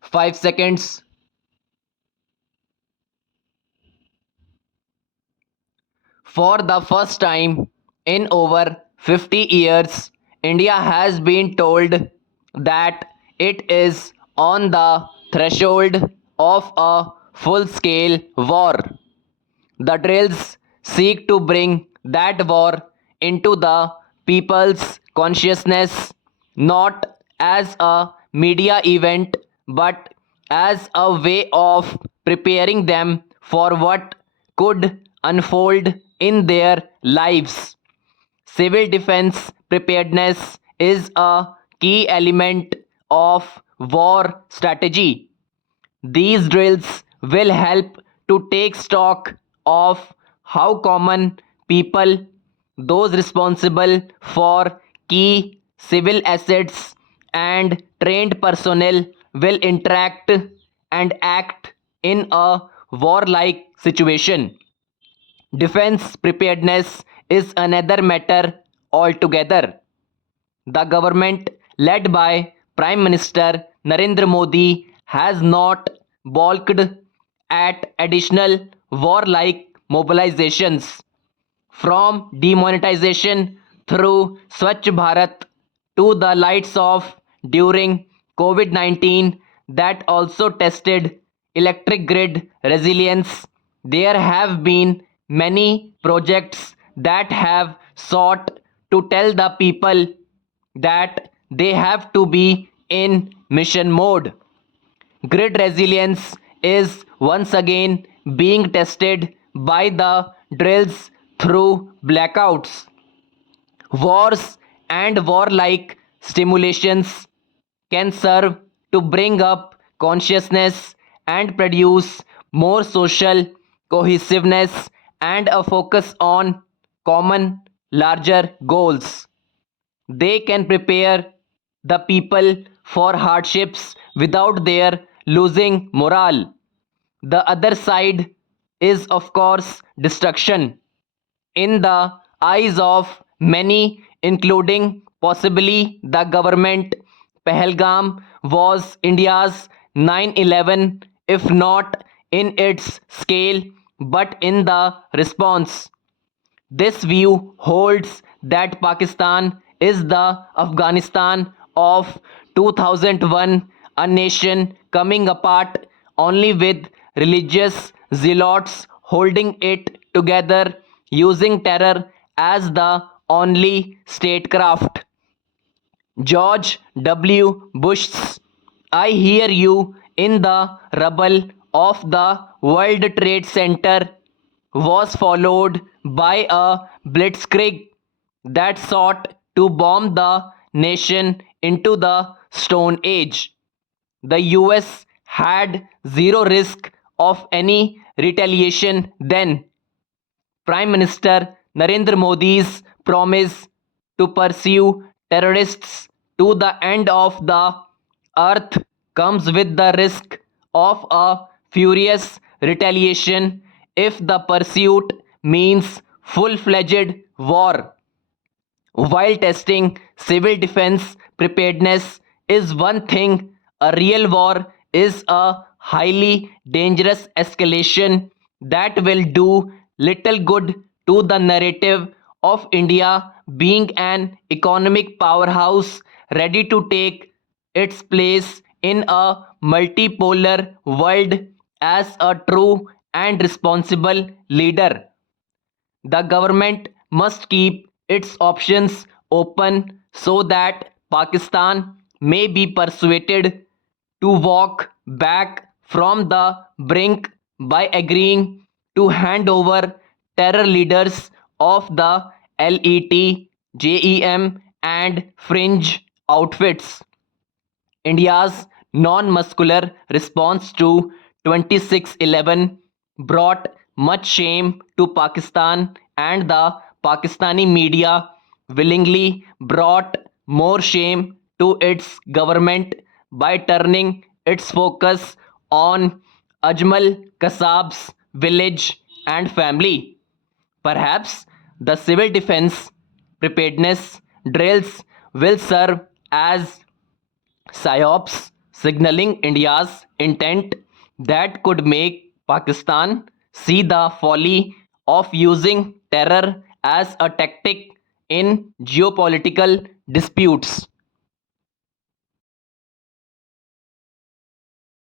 5 seconds. For the first time in over 50 years, India has been told that it is on the threshold of a full scale war. The drills seek to bring that war into the people's consciousness, not as a media event but as a way of preparing them for what could unfold in their lives. Civil defense preparedness is a key element of war strategy. These drills will help to take stock of how common people, those responsible for key civil assets, and trained personnel will interact and act in a warlike situation. Defense preparedness is another matter altogether. The government, led by Prime Minister Narendra Modi, has not balked at additional warlike mobilizations. From demonetization through Swachh Bharat to the lights off during COVID 19 that also tested electric grid resilience, there have been many projects that have sought to tell the people that they have to be in mission mode. Grid resilience is once again being tested by the drills through blackouts. Wars and warlike stimulations can serve to bring up consciousness and produce more social cohesiveness and a focus on common larger goals. They can prepare the people for hardships without their losing morale. The other side is, of course, destruction. In the eyes of many, including possibly the government, Pahalgam was India's 9/11, if not in its scale, but in the response. This view holds that Pakistan is the Afghanistan of 2001, a nation coming apart only with religious zealots holding it together, using terror as the only statecraft. George W. Bush's "I hear you" in the rubble of the World Trade Center was followed by a blitzkrieg that sought to bomb the nation into the Stone Age. The US had zero risk of any retaliation then. Prime Minister Narendra Modi's promise to pursue terrorists to the end of the earth comes with the risk of a furious retaliation if the pursuit means full fledged war. While testing civil defense preparedness is one thing, a real war is a highly dangerous escalation that will do little good to the narrative of India being an economic powerhouse ready to take its place in a multipolar world as a true and responsible leader. The government must keep its options open so that Pakistan may be persuaded to walk back from the brink by agreeing to hand over terror leaders of the LET, JEM, and fringe outfits. India's non-muscular response to 26/11 brought much shame to Pakistan, and the Pakistani media willingly brought more shame to its government by turning its focus on Ajmal Kasab's village and family. Perhaps the civil defense preparedness drills will serve as psyops, signaling India's intent that could make Pakistan see the folly of using terror as a tactic in geopolitical disputes.